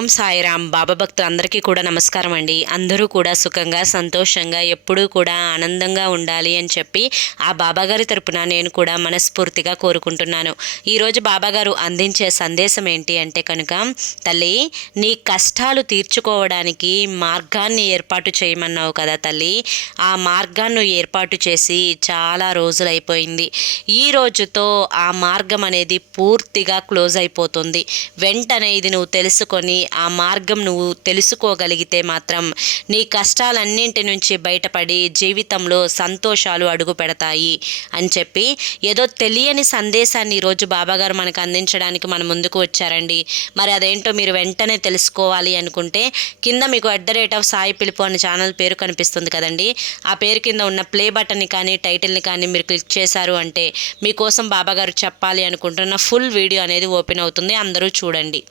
ఓం సాయిరామ్. బాబా భక్తులందరికీ కూడా నమస్కారం అండి. అందరూ కూడా సుఖంగా సంతోషంగా ఎప్పుడూ కూడా ఆనందంగా ఉండాలి అని చెప్పి ఆ బాబాగారి తరపున నేను కూడా మనస్ఫూర్తిగా కోరుకుంటున్నాను. ఈరోజు బాబాగారు అందించే సందేశం ఏంటి అంటే కనుక, తల్లి నీ కష్టాలు తీర్చుకోవడానికి మార్గాన్ని ఏర్పాటు చేయమన్నావు కదా తల్లి, ఆ మార్గాన్ని ఏర్పాటు చేసి చాలా రోజులైపోయింది. ఈ రోజుతో ఆ మార్గం అనేది పూర్తిగా క్లోజ్ అయిపోతుంది. వెంటనే ఇది నువ్వు తెలుసుకొని ఆ మార్గం నువ్వు తెలుసుకోగలిగితే మాత్రం నీ కష్టాలన్నింటి నుంచి బయటపడి జీవితంలో సంతోషాలు అడుగు పెడతాయి అని చెప్పి ఏదో తెలియని సందేశాన్ని ఈరోజు బాబాగారు మనకు అందించడానికి మన ముందుకు వచ్చారండి. మరి అదేంటో మీరు వెంటనే తెలుసుకోవాలి అనుకుంటే కింద మీకు @సాయి పిలుపు అనే ఛానల్ పేరు కనిపిస్తుంది కదండి. ఆ పేరు కింద ఉన్న ప్లే బటన్ని కానీ టైటిల్ని కానీ మీరు క్లిక్ చేశారు అంటే మీకోసం బాబాగారు చెప్పాలి అనుకుంటున్న ఫుల్ వీడియో అనేది ఓపెన్ అవుతుంది. అందరూ చూడండి.